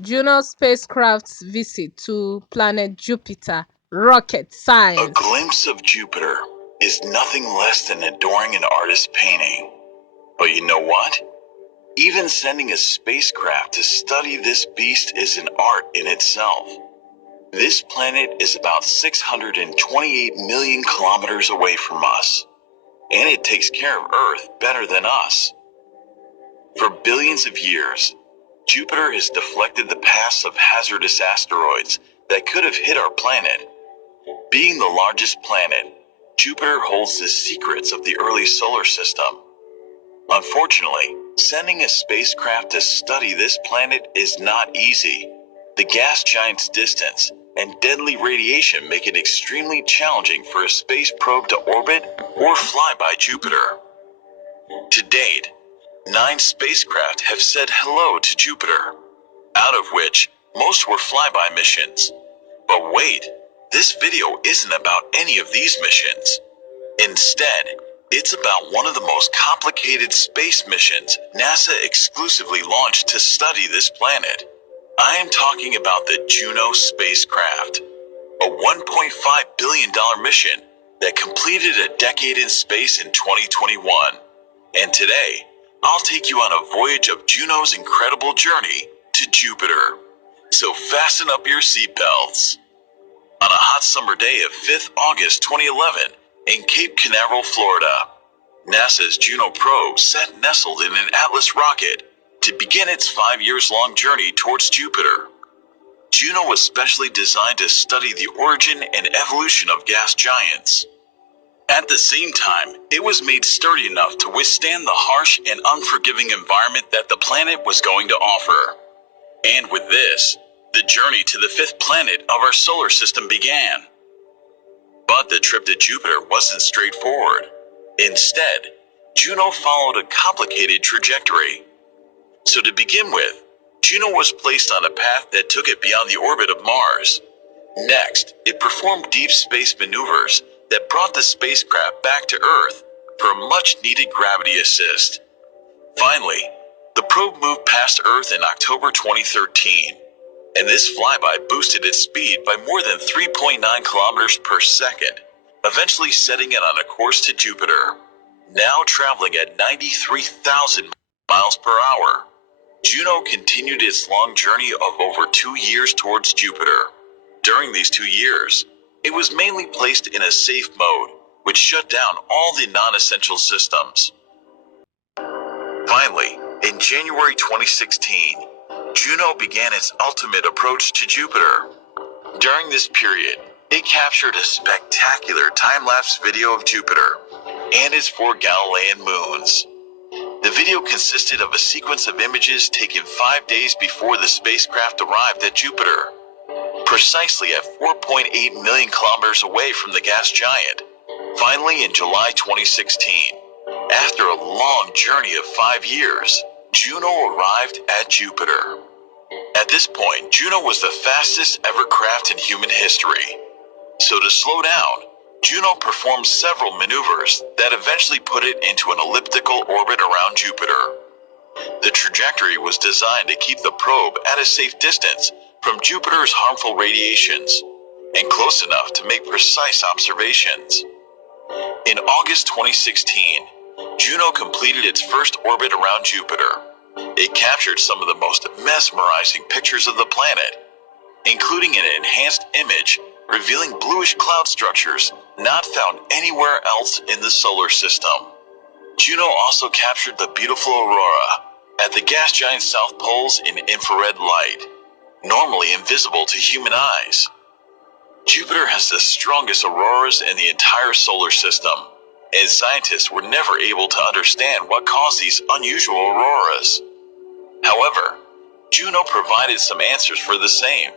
Juno spacecraft's visit to planet Jupiter. Rocket A science. glimpse of Jupiter is nothing less than adoring an artist's painting. But you know what? Even sending a spacecraft to study this beast is an art in itself. This planet is about 628 million kilometers away from us, and it takes care of Earth better than us. For billions of years, Jupiter has deflected the paths of hazardous asteroids that could have hit our planet. Being the largest planet, Jupiter holds the secrets of the early solar system. Unfortunately, sending a spacecraft to study this planet is not easy. The gas giant's distance and deadly radiation make it extremely challenging for a space probe to orbit or fly by Jupiter. To date, 9 spacecraft have said hello to Jupiter, out of which most were flyby missions. But wait, this video isn't about any of these missions. Instead, it's about one of the most complicated space missions NASA exclusively launched to study this planet. I am talking about the Juno spacecraft, a $1.5 billion mission that completed a decade in space in 2021. And today, I'll take you on a voyage of Juno's incredible journey to Jupiter. So fasten up your seatbelts. On a hot summer day of 5th August 2011 in Cape Canaveral, Florida, NASA's Juno probe sat nestled in an Atlas rocket to begin its 5 years long journey towards Jupiter. Juno was specially designed to study the origin and evolution of gas giants. At the same time, it was made sturdy enough to withstand the harsh and unforgiving environment that the planet was going to offer. And with this, the journey to the 5th planet of our solar system began. But the trip to Jupiter wasn't straightforward. Instead, Juno followed a complicated trajectory. So to begin with, Juno was placed on a path that took it beyond the orbit of Mars. Next, it performed deep space maneuvers that brought the spacecraft back to Earth for a much-needed gravity assist. Finally, the probe moved past Earth in October 2013, and this flyby boosted its speed by more than 3.9 kilometers per second, eventually setting it on a course to Jupiter. Now traveling at 93,000 miles per hour, Juno continued its long journey of over 2 years towards Jupiter. During these 2 years, it was mainly placed in a safe mode, which shut down all the non-essential systems. Finally, in January 2016, Juno began its ultimate approach to Jupiter. During this period, it captured a spectacular time-lapse video of Jupiter and its 4 Galilean moons. The video consisted of a sequence of images taken 5 days before the spacecraft arrived at Jupiter, precisely at 4.8 million kilometers away from the gas giant. Finally, in July 2016, after a long journey of 5 years, Juno arrived at Jupiter. At this point, Juno was the fastest ever craft in human history. So to slow down, Juno performed several maneuvers that eventually put it into an elliptical orbit around Jupiter. The trajectory was designed to keep the probe at a safe distance from Jupiter's harmful radiations and close enough to make precise observations. In August 2016, Juno completed its first orbit around Jupiter. It captured some of the most mesmerizing pictures of the planet, including an enhanced image revealing bluish cloud structures not found anywhere else in the solar system. Juno also captured the beautiful aurora at the gas giant south poles in infrared light, normally invisible to human eyes. Jupiter has the strongest auroras in the entire solar system, and scientists were never able to understand what caused these unusual auroras. However, Juno provided some answers for the same.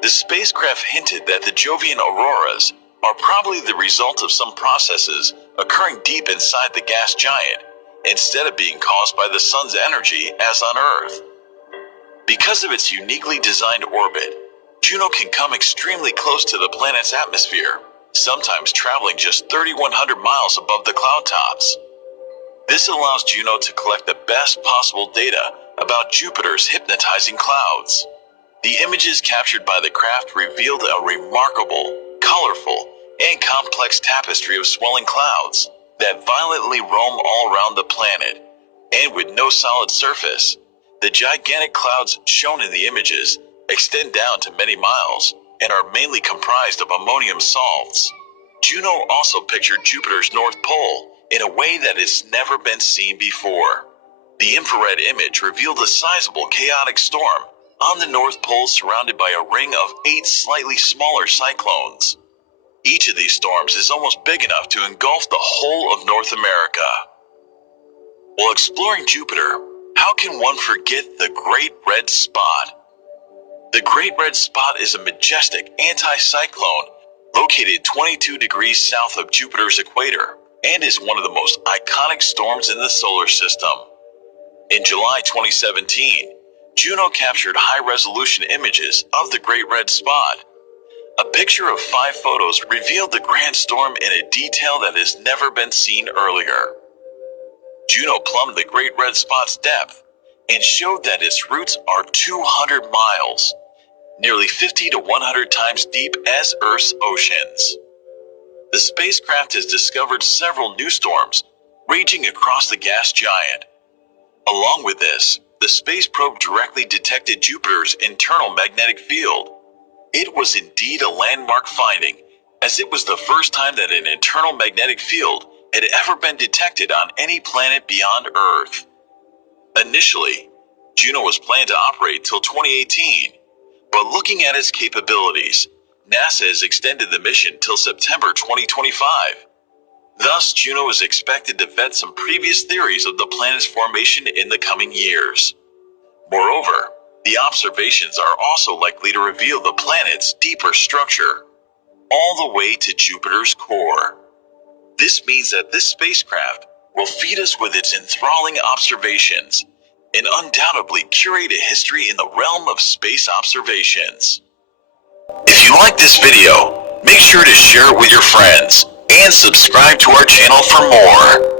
The spacecraft hinted that the Jovian auroras are probably the result of some processes occurring deep inside the gas giant, instead of being caused by the sun's energy as on Earth. Because of its uniquely designed orbit, Juno can come extremely close to the planet's atmosphere, sometimes traveling just 3,100 miles above the cloud tops. This allows Juno to collect the best possible data about Jupiter's hypnotizing clouds. The images captured by the craft revealed a remarkable, colorful, and complex tapestry of swelling clouds that violently roam all around the planet. And with no solid surface, the gigantic clouds shown in the images extend down to many miles and are mainly comprised of ammonium salts. Juno also pictured Jupiter's North Pole in a way that has never been seen before. The infrared image revealed a sizable chaotic storm on the North Pole surrounded by a ring of 8 slightly smaller cyclones. Each of these storms is almost big enough to engulf the whole of North America. While exploring Jupiter, how can one forget the Great Red Spot? The Great Red Spot is a majestic anticyclone located 22 degrees south of Jupiter's equator and is one of the most iconic storms in the solar system. In July 2017, Juno captured high-resolution images of the Great Red Spot. A picture of 5 photos revealed the grand storm in a detail that has never been seen earlier. Juno plumbed the Great Red Spot's depth and showed that its roots are 200 miles, nearly 50 to 100 times deep as Earth's oceans. The spacecraft has discovered several new storms raging across the gas giant. Along with this, the space probe directly detected Jupiter's internal magnetic field. It was indeed a landmark finding, as it was the first time that an internal magnetic field had ever been detected on any planet beyond Earth. Initially, Juno was planned to operate till 2018, but looking at its capabilities, NASA has extended the mission till September 2025. Thus, Juno is expected to vet some previous theories of the planet's formation in the coming years. Moreover, the observations are also likely to reveal the planet's deeper structure, all the way to Jupiter's core. This means that this spacecraft will feed us with its enthralling observations and undoubtedly curate a history in the realm of space observations. If you like this video, make sure to share it with your friends and subscribe to our channel for more.